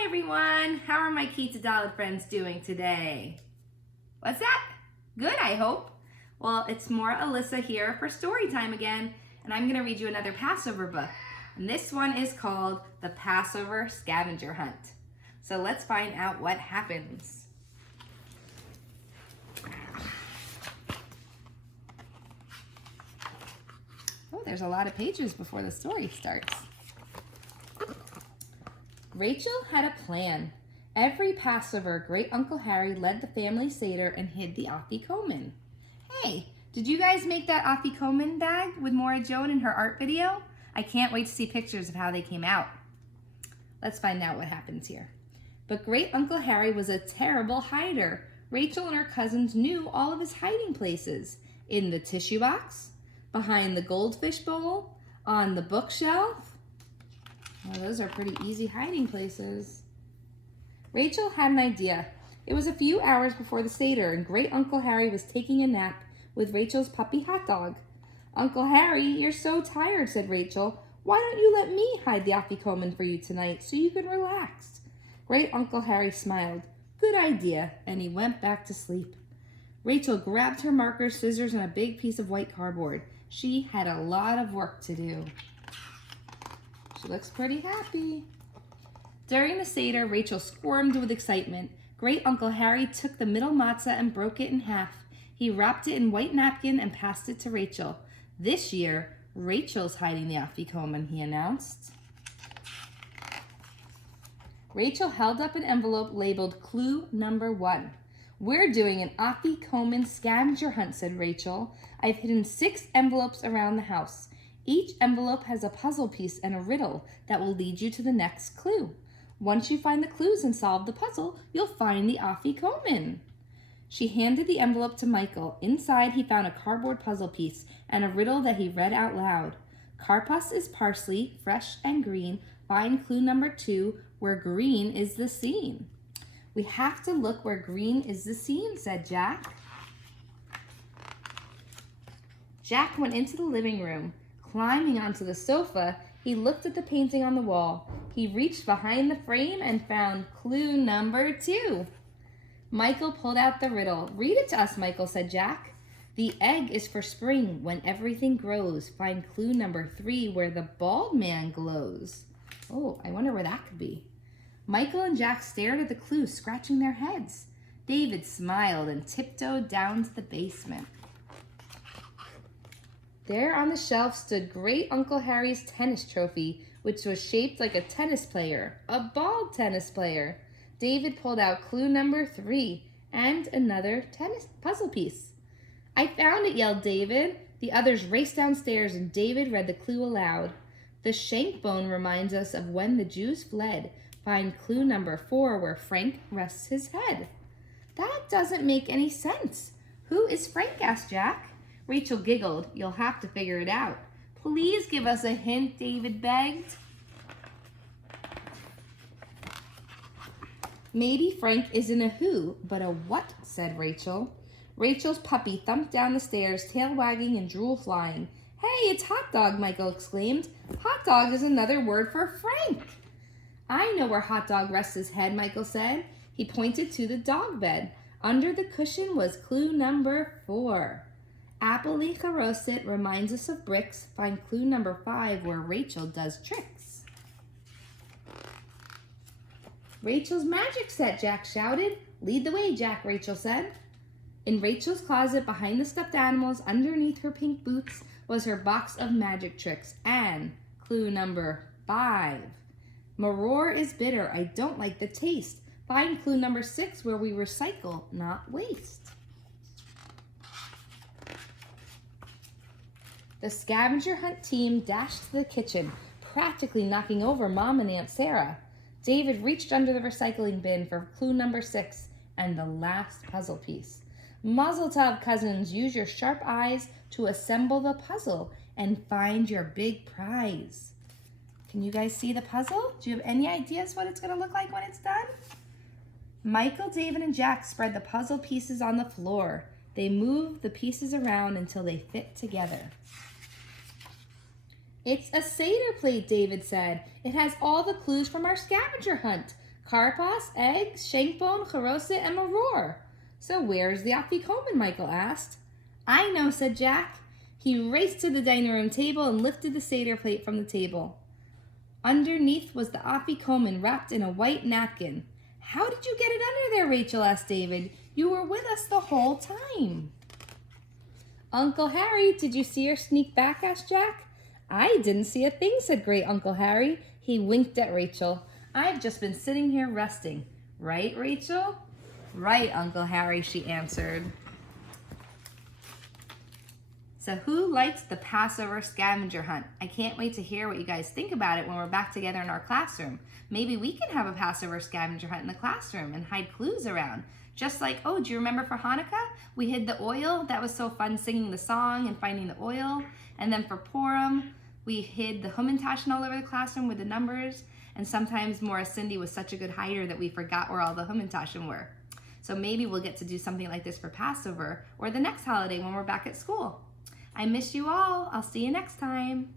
Hi everyone, how are my Kita Dollar friends doing today? What's that? Good, I hope. Well, it's Morah, Alyssa here for story time again, and I'm going to read you another Passover book. And this one is called The Passover Scavenger Hunt. So let's find out what happens. Oh, there's a lot of pages before the story starts. Rachel had a plan. Every Passover, Great Uncle Harry led the family Seder and hid the afikomen. Hey, did you guys make that afikomen bag with Morah Joan in her art video? I can't wait to see pictures of how they came out. Let's find out what happens here. But Great Uncle Harry was a terrible hider. Rachel and her cousins knew all of his hiding places. In the tissue box, behind the goldfish bowl, on the bookshelf. Well, those are pretty easy hiding places. Rachel had an idea. It was a few hours before the Seder, and Great Uncle Harry was taking a nap with Rachel's puppy hot dog. "Uncle Harry, you're so tired," said Rachel. "Why don't you let me hide the afikomen for you tonight so you can relax?" Great Uncle Harry smiled. "Good idea," and he went back to sleep. Rachel grabbed her markers, scissors, and a big piece of white cardboard. She had a lot of work to do. She looks pretty happy. During the Seder, Rachel squirmed with excitement. Great Uncle Harry took the middle matzah and broke it in half. He wrapped it in white napkin and passed it to Rachel. "This year, Rachel's hiding the afikomen," he announced. Rachel held up an envelope labeled Clue Number 1. "We're doing an afikomen scavenger hunt," said Rachel. "I've hidden 6 envelopes around the house. Each envelope has a puzzle piece and a riddle that will lead you to the next clue. Once you find the clues and solve the puzzle, you'll find the afikomen." She handed the envelope to Michael. Inside, he found a cardboard puzzle piece and a riddle that he read out loud. "Karpas is parsley, fresh and green. Find clue number 2, where green is the scene." "We have to look where green is the scene," said Jack. Jack went into the living room. Climbing onto the sofa, he looked at the painting on the wall. He reached behind the frame and found clue number 2. Michael pulled out the riddle. "Read it to us, Michael," said Jack. "The egg is for spring, when everything grows. Find clue number 3, where the bald man glows." Oh, I wonder where that could be. Michael and Jack stared at the clue, scratching their heads. David smiled and tiptoed down to the basement. There on the shelf stood Great Uncle Harry's tennis trophy, which was shaped like a tennis player, a bald tennis player. David pulled out clue number 3 and another tennis puzzle piece. "I found it," yelled David. The others raced downstairs and David read the clue aloud. "The shank bone reminds us of when the Jews fled. Find clue number 4, where Frank rests his head." "That doesn't make any sense. Who is Frank?" asked Jack. Rachel giggled. "You'll have to figure it out." "Please give us a hint," David begged. "Maybe Frank isn't a who, but a what," said Rachel. Rachel's puppy thumped down the stairs, tail wagging and drool flying. "Hey, it's hot dog," Michael exclaimed. "Hot dog is another word for Frank." "I know where hot dog rests his head," Michael said. He pointed to the dog bed. Under the cushion was clue number 4. "Apple Rosit reminds us of bricks. Find clue number 5, where Rachel does tricks." "Rachel's magic set," Jack shouted. "Lead the way, Jack," Rachel said. In Rachel's closet, behind the stuffed animals, underneath her pink boots, was her box of magic tricks and clue number 5. "Maror is bitter. I don't like the taste. Find clue number 6, where we recycle, not waste." The scavenger hunt team dashed to the kitchen, practically knocking over Mom and Aunt Sarah. David reached under the recycling bin for clue number 6 and the last puzzle piece. "Mazel tov, cousins. Use your sharp eyes to assemble the puzzle and find your big prize." Can you guys see the puzzle? Do you have any ideas what it's going to look like when it's done? Michael, David, and Jack spread the puzzle pieces on the floor. They moved the pieces around until they fit together. "It's a Seder plate," David said. "It has all the clues from our scavenger hunt. Carapace, eggs, shankbone, charoset, and maror. So where's the afikoman? Michael asked. I know, said Jack. He raced to the dining room table and lifted the Seder plate from the table. Underneath was the afikoman wrapped in a white napkin. How did you get it under there, Rachel asked David. You were with us the whole time. Uncle Harry, did you see her sneak back? Asked Jack. I didn't see a thing, said Great Uncle Harry. He winked at Rachel. I've just been sitting here resting. Right, Rachel? Right, Uncle Harry, she answered. So who liked the Passover scavenger hunt? I can't wait to hear what you guys think about it when we're back together in our classroom. Maybe we can have a Passover scavenger hunt in the classroom and hide clues around. Just like, oh, do you remember for Hanukkah? We hid the oil. That was so fun, singing the song and finding the oil. And then for Purim, we hid the Humintashen all over the classroom with the numbers. And sometimes Morah Cindy was such a good hider that we forgot where all the Humintashen were. So maybe we'll get to do something like this for Passover or the next holiday when we're back at school. I miss you all. I'll see you next time.